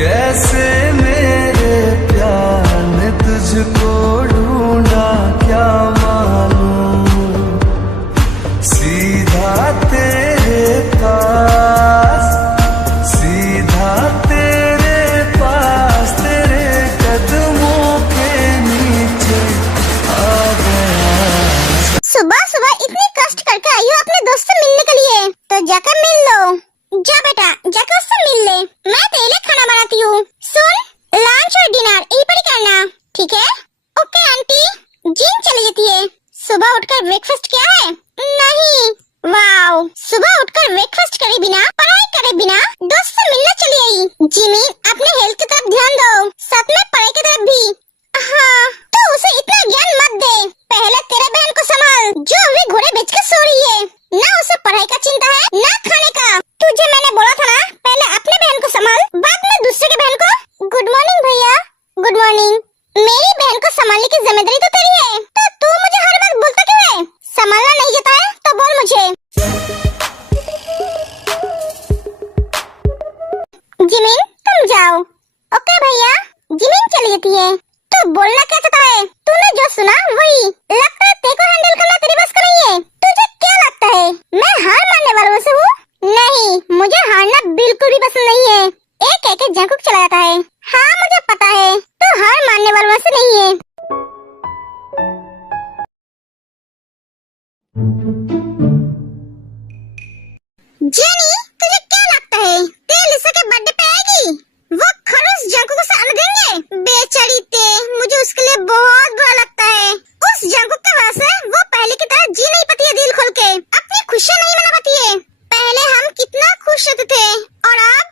कैसे मेरे प्यार ने तुझको ढूंढा क्या मालूम, सीधा तेरे पास, सीधा तेरे पास, तेरे कदमों के नीचे आ गया। सुबह सुबह इतनी कष्ट करके आई हो अपने दोस्त से मिलने के लिए, तो जाकर मिल लो। जा बेटा, जाकर उससे मिल ले। मैं तेरे लिए खाना बनाती हूँ। सुन, लंच और डिनर यहीं पर ही करना, ठीक है? Okay aunty. जिम चली जाती है। सुबह उठकर ब्रेकफास्ट किया है? नहीं। वाओ, सुबह उठकर ब्रेकफास्ट करे बिना, पढ़ाई करे बिना दोस्त से मिलने चली आई। जिमी, अपने हेल्थ की तरफ ध्यान दो, साथ में पढ़ाई की तरफ भी। हाँ, तो उसे इतना ज्ञान मत दे। पहले तेरे बहन को संभाल, जो अभी घोड़े बेच कर सो रही है। ना उसे पढ़ाई का चिंता है, ना खाने का। तुझे मैंने बोला था ना, पहले अपने बहन को संभाल, बाद में दूसरे के बहन को। गुड मॉर्निंग भैया। Good morning. मेरी बहन को संभालने की जिम्मेदारी तो तेरी है, तो तू मुझे हर वक्त बोलता क्यों है? संभालना नहीं जाता है तो बोल मुझे। जिमिन, तुम जाओ। ओके भैया। जिमिन चली जाती है। तो बोलना क्या चाहता है? तूने जो सुना वही। लगता है तेरे को हैंडल करना तेरी बस का नहीं है। तुझे क्या लगता है मैं हार मानने वालों से हूँ? नहीं, मुझे हारना बिल्कुल भी पसंद नहीं है। एक एक जंकुक चला जाता है। हाँ मुझे पता है, तो हार मानने वालों से नहीं है। जेनी, तुझे क्या लगता है तेरे लिसा के बर्थडे पे आएगी? वो खड़ूस जंकुक से आने देंगे? बेचारी ते, मुझे उसके लिए बहुत बुरा लगता है। उस जंकुक की वजह से वो पहले की तरह जी नहीं पाती है दिल खोल के, अपनी खुशियाँ नहीं मना पाती है। पहले हम कितना खुश रहते थे, और अब?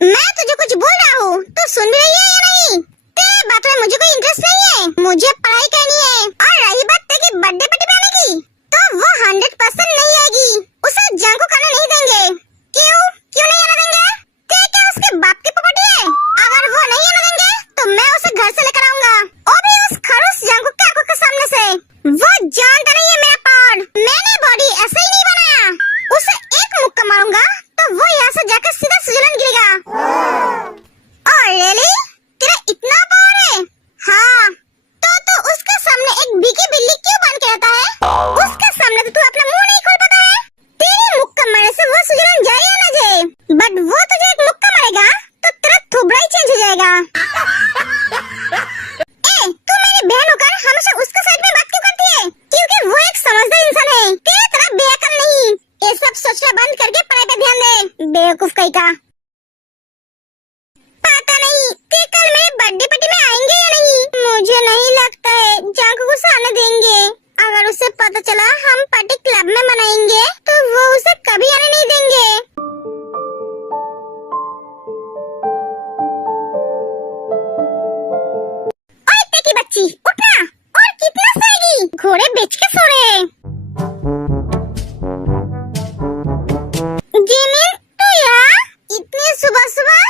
मैं तुझे कुछ बोल रहा हूँ, तो सुन भी रही है या नहीं? तेरे बातों में मुझे कोई इंटरेस्ट नहीं है। मुझे पढ़ाई करनी है। और रही बात तेरी बर्थडे पार्टी पे आने की, तो वो 100% नहीं आएगी। उसे जंकुक आने नहीं देंगे। क्यों? क्यों नहीं आने देंगे? तेरे क्या उसके बाप की प्रॉपर्टी है? अगर वो नहीं आने देंगे, तो मैं उसे घर से लेकर आऊंगा, और भी उस खड़ूस जंकुक की आंखों के सामने से। वो जानता नहीं है मेरा पावर। मैंने बॉडी ऐसे ही नहीं बनाया। उसे एक मुक्का मारूंगा, तो वो यहाँ से जाकर सीधा स्विट्जरलैंड गिरेगा। और रियली? तेरा इतना पावर है? हाँ, तो उसके सामने एक भीगी बिल्ली क्यों बन के रहता है? उसके सामने तो तू अपना मुंह नहीं खोल पाता है। तेरी मुक्का मारने से वो स्विट्जरलैंड जाए या ना जाए, बट वो तुझे एक मुक्का मारेगा तो तेरा थोबड़ा ही चेंज हो जाएगा। ए, तू मेरी बहन होकर हमेशा उसके साइड में बात क्यों करती है? क्योंकि वो एक समझदार इंसान है, तेरी तरह बेअकल नहीं। ये सब सोचना बंद करके पढ़ाई पे ध्यान दे, बेवकूफ कहीं का। पता नहीं ते कल मेरे बर्थडे पार्टी में आएंगे या नहीं। मुझे नहीं लगता है जंकुक उसे आने देंगे। अगर उसे पता चला हम पार्टी क्लब में मनाएंगे, तो वो उसे कभी आने नहीं देंगे। ओए तेरी बच्ची, उठना। और कितना सोएगी? घोड़े बेच के सो रहे हैं। जिमिन, तू यहाँ इतनी सुबह सुबह?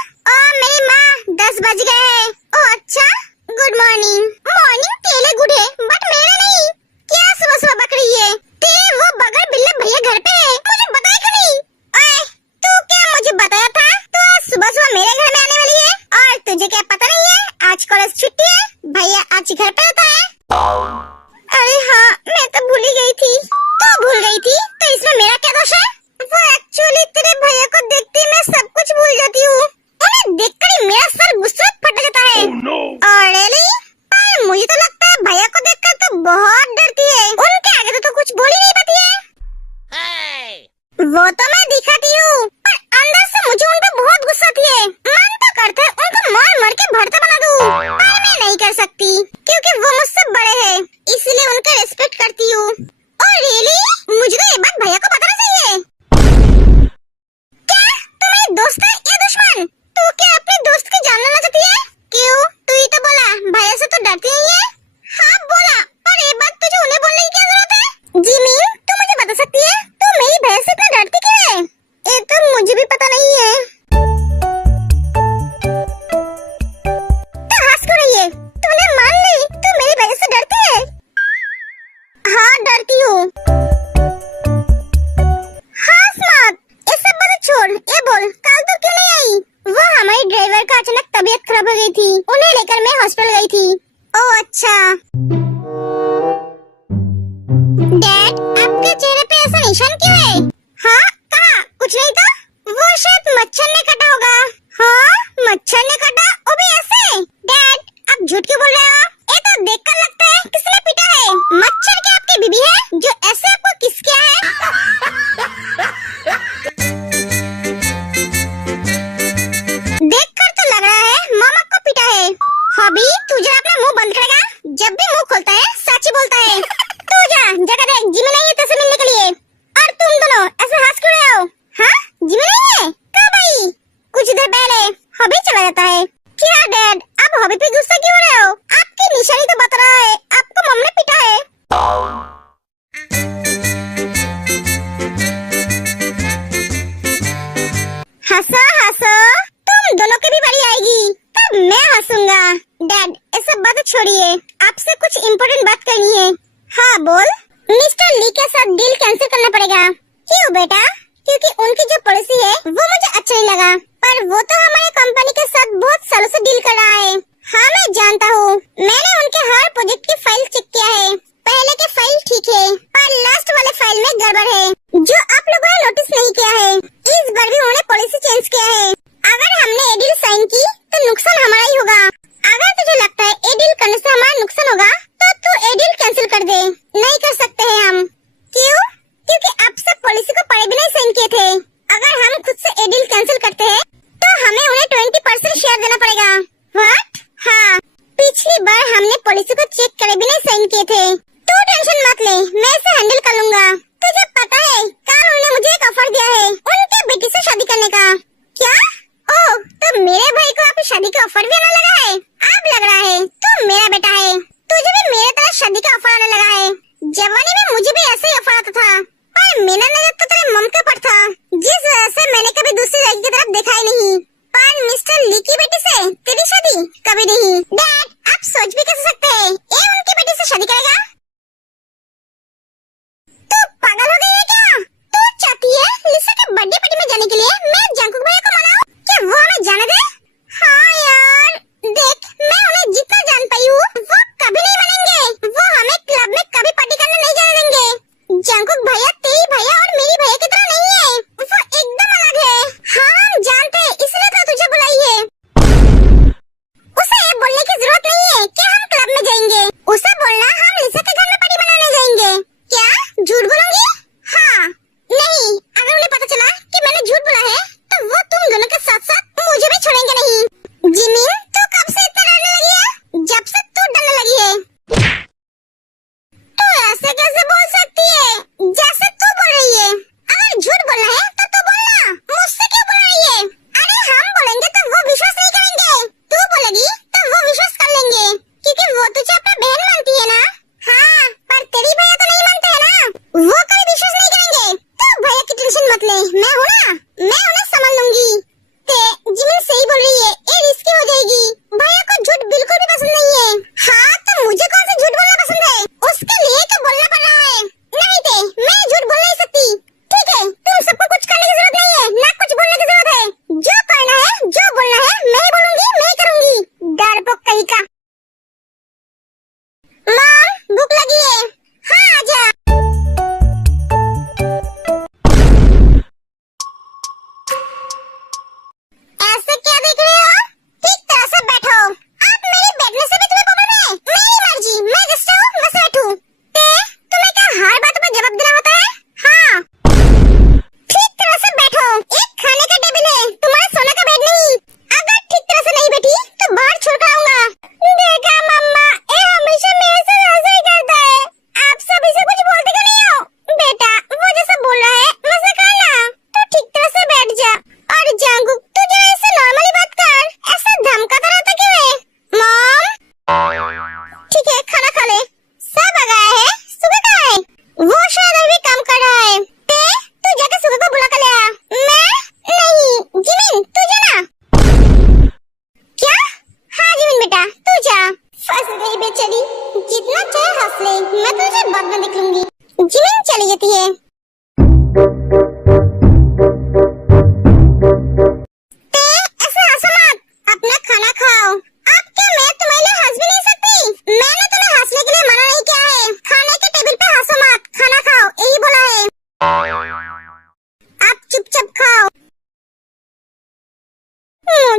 मेरी माँ, 10 बज गए हैं। ओह अच्छा, गुड मॉर्निंग। मॉर्निंग तेरे गुड है, बट मेरे नहीं। क्या सुबह सुबह बक रही है? तेरे वो बगर बिल्ले भैया घर पे है, मुझे बताया क्यों नहीं? ओए, तू क्या मुझे बताया था? तू आज सुबह सुबह मेरे घर में आने वाली है, और तुझे क्या पता नहीं है आज कॉलेज छुट्टी है? भैया आज घर पे होता है। अरे हाँ, मैं तो भूल ही गई थी। तो भूल गई थी, तो इसमें मेरा क्या दोष है? वो एक्चुअली तेरे भैया को देखते ही मैं सब कुछ भूल जाती हूँ। उन्हें देखकर ही मेरा सर गुस्से में फट जाता है। और रियली? पर मुझे तो लगता है भैया को देखकर तो बहुत डरती है। उनके आगे तो कुछ बोल ही नहीं पाती है। वो तो मैं दिखाती हूँ, पर अंदर से मुझे उन पे बहुत गुस्सा आती है। मन तो करता है उनको मार मार के भरता बना दूँ, पर मैं नहीं कर सकती, क्योंकि वो मुझसे बड़े हैं, इसलिए उनका रिस्पेक्ट करती हूँ। और रियली? मुझे तो ये बात भैया को बताना चाहिए। क्या तू मेरी दोस्त है या दुश्मन? तू क्या अपने दोस्त की जान लेना चाहती है? क्यों? तू ही तो बोला भैया से तो डरती नहीं है। हाँ बोला, पर ये बात तुझे उन्हें बोलने की क्या जरूरत है? जिमिन, तू मुझे बता सकती है तू मेरी भैया से इतना डरती क्यों है? ये तो मुझे भी पता नहीं है। तो हंस क्यों रही है? तूने मान ली तू मेरी भैया से डरती है? हाँ डरती हूँ। हाँ कहा कुछ नहीं तो वो शायद मच्छर ने काटा होगा। हाँ मच्छर ने काटा, वो भी ऐसे। डैड आप झूठ क्यों बोल रहे हो? ये तो देखकर लगता है किसी ने पीटा है। मच्छर क्या आपकी बीबी है जो ऐसे आपको किस किया है? देखकर तो लग रहा है मामा को पीटा है। हॉबी तू जरा अपना मुंह बंद करेगा? जब भी मुंह खोलता है सच ही बोलता है। तू जा जगह देख, जिमी नहीं है तुझसे मिलने के लिए। और तुम दोनों ऐसे हंस क्यों रहे हो? हाँ जिमी नहीं है? कब आई? कुछ देर पहले। हॉबी चला जाता है। क्या डैड आप हॉबी पे गुस्सा क्यों हो रहे हो? आपकी निशानी तो बता रहा है आपको मम्मी ने पीटा है। हंसो हंसो, तुम दोनों की भी बारी आएगी तब मैं हंसूंगा। डैड ये सब बात छोड़िए, आपसे कुछ इम्पोर्टेंट बात करनी है। हाँ बोल। मिस्टर ली के साथ डील कैंसिल करना पड़ेगा। क्यों बेटा? क्योंकि उनकी जो पॉलिसी है वो मुझे अच्छा नहीं लगा, पर वो तो हमारे कंपनी के साथ बहुत सालों से डील कर रहा है। हाँ मैं जानता हूँ, मैंने उनके हर प्रोजेक्ट की फाइल चेक किया है। पहले के फाइल ठीक है, पर लास्ट वाले फाइल में गड़बड़ है जो आप लोगों ने नोटिस नहीं किया है। इस बार भी उन्होंने पॉलिसी चेंज किया है। अगर हमने ये डील साइन की तो नुकसान हमारा ही होगा। अगर तुझे लगता है ये डील करने से हमारा नुकसान होगा तो तू ये डील कैंसिल कर दे। नहीं कर सकते हैं हम। क्यों? क्योंकि आप सब पॉलिसी को पढ़े बिना ही साइन किए थे। अगर हम खुद से ये डील कैंसिल करते हैं तो हमें उन्हें 20% शेयर देना पड़ेगा। व्हाट? हाँ पिछली बार हमने पॉलिसी को चेक करे बिना ही साइन किए थे। तू टेंशन मत ले, मैं इसे हैंडल कर लूंगा। तुझे पता है कल उन्होंने मुझे एक ऑफर दिया है उनके बेटी से शादी करने का। क्या? ओह तो मेरे भाई को आपकी शादी का ऑफर भी आने लगा है। अब लग रहा है तू मेरा बेटा है। तुझे भी मेरे तरह शादी का ऑफर आने लगा है। जवानी में मुझे भी ऐसे ही ऑफर आता था, पर मेरा नजर तो तेरे मम के पर था, जिस वजह से मैंने कभी दूसरी लड़की की तरफ देखा ही नहीं। पर मिस्टर ली की बेटी से तेरी शादी कभी नहीं। डैड आप सोच भी कैसे सकते हैं ये उनकी बेटी से शादी करेगा? तू पागल हो गई है क्या? तू चाहती है लिसा के बर्थडे पार्टी में जाने के लिए मैं जंकुक भैया को मनाऊं? क्या वो हमें जाने दे? हाँ यार देख, मैं उन्हें जितना जान पाई हूँ वो कभी नहीं मानेंगे। वो हमें क्लब में कभी पार्टी करने नहीं जाने देंगे। जंकुक भैया तेरी भैया और मेरी भैया की तरह नहीं है, वो एकदम अलग है। हाँ हम जानते हैं, इसलिए तो तुझे बुलाई है। उसे ये बोलने की जरूरत नहीं है कि हम क्लब में जाएंगे। उसे बोलना हम लिसा के घर में पार्टी मनाने जाएंगे। क्या झूठ बोलूंगी? हाँ नहीं, अगर उन्हें पता चला कि मैंने झूठ बोला है तो वो तुम दोनों के साथ साथ मुझे भी छोड़ेंगे नहीं। जिमिन तू कब से इतना डरने लगी है? जब से तू डरने लगी है। तू ऐसे कैसे बोल सकती है जैसे तू बोल रही है? अगर झूठ बोलना है तो तू बोलना, मुझसे क्यों बोल रही है? अरे हम बोलेंगे तो वो विश्वास नहीं करेंगे, तू बोलेगी तो वो विश्वास कर लेंगे, क्योंकि वो तुझे अपना बहन मानती है ना। हाँ पर तेरी भैया तो नहीं मानते है ना, वो कभी विश्वास नहीं करेंगे। तू भैया की टेंशन मत ले, मैं हूँ ना, मैं उन्हें संभाल लूंगी। जिमिन सही बोल रही है, ये रिस्की हो जाएगी। भैया को झूठ बिल्कुल भी पसंद नहीं है। हाँ तो मुझे कौन सा झूठ बोलना पसंद है? उसके लिए तो बोलना पड़ रहा है। नहीं थे मैं झूठ बोल नहीं सकती। ठीक है तुम सबको कुछ करने की जरूरत नहीं है, ना कुछ बोलने की जरूरत है। जो करना है जो बोलना है मैं ही बोलूंगी, मैं ही करूंगी। डरपोक कहीं का। मॉम भूख लगी है। हाँ आजा।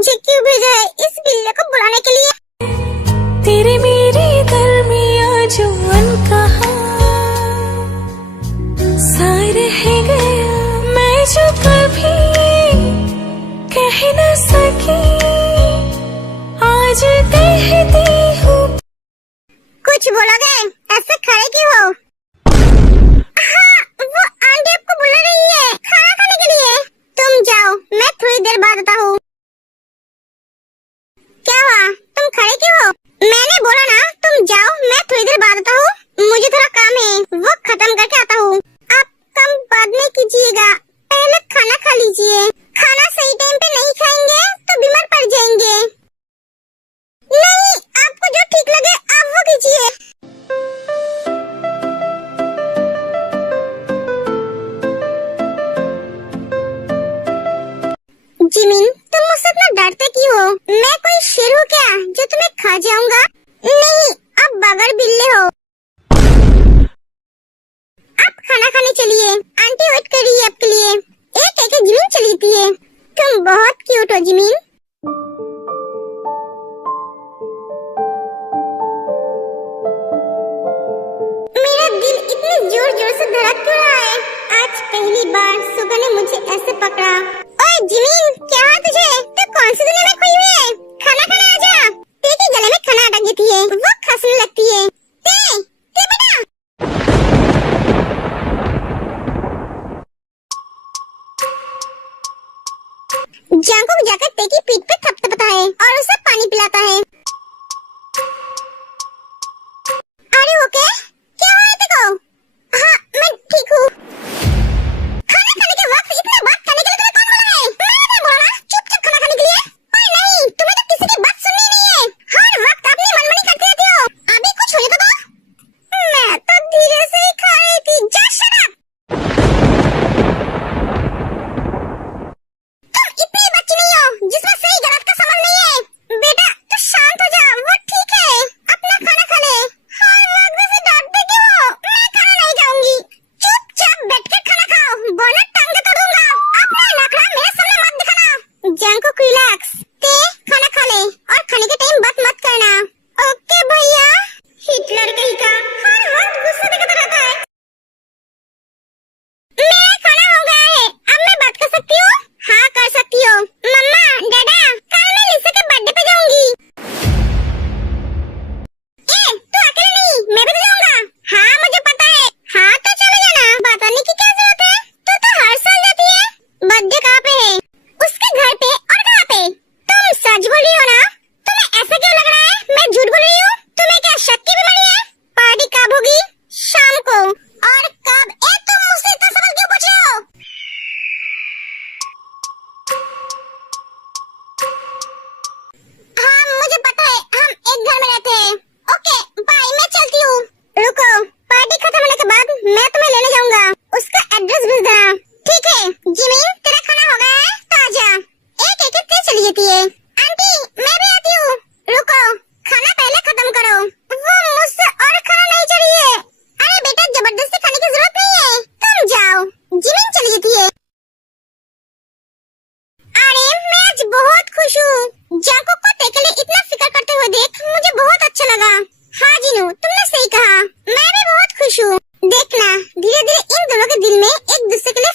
मुझे क्यों भेजा है इस बिल्ली को बुलाने के लिए? तेरे मेरे दरमियां जो अनकहा सा रह गया, मैं जो कभी कह न सकी आज कहती हूँ। कुछ बोलोगे? ऐसे खड़े क्यों हो? हाँ, वो आंटी आपको बुला रही है खाना खाने के लिए। तुम जाओ, मैं थोड़ी देर बाद आता हूँ। क्या हुआ? तुम खड़े क्यों हो? मैंने बोला ना तुम जाओ, मैं थोड़ी देर बाद आता हूँ। मुझे थोड़ा काम है, वो खत्म करके आता हूँ। आप काम बाद में कीजिएगा, पहले खाना खा लीजिए। खाना सही टाइम पे नहीं खाएंगे तो बीमार पड़ जाएंगे। नहीं, आपको जो ठीक लगे आप वो कीजिए। जिमिन, तुम मुझसे इतना डरते क्यों हो? मैं कोई शेर हूँ क्या जो तुम्हें खा जाऊंगा? नहीं, आप बगर बिल्ले हो। आप खाना खाने चलिए, आंटी वेट कर रही है आपके लिए। एक एक जिमिन चली थी है। तुम बहुत क्यूट हो जिमिन। मेरा दिल इतने जोर जोर से धड़क क्यों रहा है? आज पहली बार सुगा ने मुझे ऐसे पकड़ा। ओए जिमिन, क्या हुआ तुझे? तू कौन सी दुनिया में खोई हुई है? खाना खाने आजा। तेरे गले में खाना अटक जाती है, वो खसने लगती है। ते बेटा। जांको जाकर ते की पीठ पे थपथपाता है और उसे पानी पिलाता है। अरे ओके, क्या हुआ तेरे को? हाँ, मैं ठीक हूँ। खाना खाने के वक्त इतना बात करने के लिए तुम्हें कौन बोला है? मैंने तो बोला ना चुपचाप खाना खाने के लिए। पर नहीं, तुम्हें तो किसी की बात सुननी नहीं है। हर वक्त अपनी मनमानी करते रहते हो। अभी कुछ हो जाता तो? मैं तो धीरे से ही खा रही थी। जा शट अप। तुम इतनी बच्ची नहीं हो जिसमें सही गलत का समझ नहीं है। बेटा तू शांत हो जा, वो ठीक है। अपना खाना खा ले। हर वक्त से डांटते क्यों हो? मैं खाना नहीं खाऊंगी। चुपचाप बैठ कर खाना खाओ, वरना टांगे तोड़ दूंगा। अपना नखरा मेरे सामने मत दिखाना। जांको रिलैक्स। ते खाना खा ले और खाने के टाइम बात मत करना। ओके भैया। हिटलर कहीं का हर वक्त गुस्सा दिखाता रहता है। मेरा खाना हो गया है, अब मैं बात कर सकती हूँ? हाँ कर सकती हो। मम्मा, डैडा, कल मैं लिसा के बर्थडे पे जाऊंगी। ए, तू अकेले नहीं, मैं भी तो जाऊंगा। हाँ मुझे पता है। हाँ तो चले जाना, बताने की क्या जरूरत है? तू तो हर साल जाती है। बर्थडे कहाँ पे है? उसके घर पे और कहाँ पे? तुम सच बोल रही हो ना? तुम्हें ऐसा क्यों लग रहा है मैं झूठ बोल रही हूँ? तुम्हें क्या शक की बीमारी है? पार्टी कब होगी? शाम को। और कब? ए तुम मुझसे इतना सवाल क्यों पूछ रहे हो? हाँ मुझे पता है, हम एक घर में रहते हैं। ओके बाय, मैं चलती हूँ। रुको, पार्टी खत्म होने के बाद मैं तुम्हें लेने जाऊंगा। उसका एड्रेस भेज देना। ठीक है जिमिन, तेरा खाना हो गया है तो आजा। एक एक तेज चली जाती है। आंटी मैं भी आती हूँ। रुको, खाना पहले खत्म करो। वो मुझसे और खाना नहीं चाहिए। अरे बेटा, जबरदस्ती खाने की जरूरत नहीं है, तुम जाओ। जिमिन चली जाती है। अरे मैं आज बहुत खुश हूँ। जाको को ते के लिए इतना फिक्र करते हुए देख मुझे बहुत अच्छा लगा। हाँ जीनू, तुमने सही कहा, मैं भी बहुत खुश हूँ। देखना धीरे धीरे इन दोनों के दिल में एक दूसरे के लिए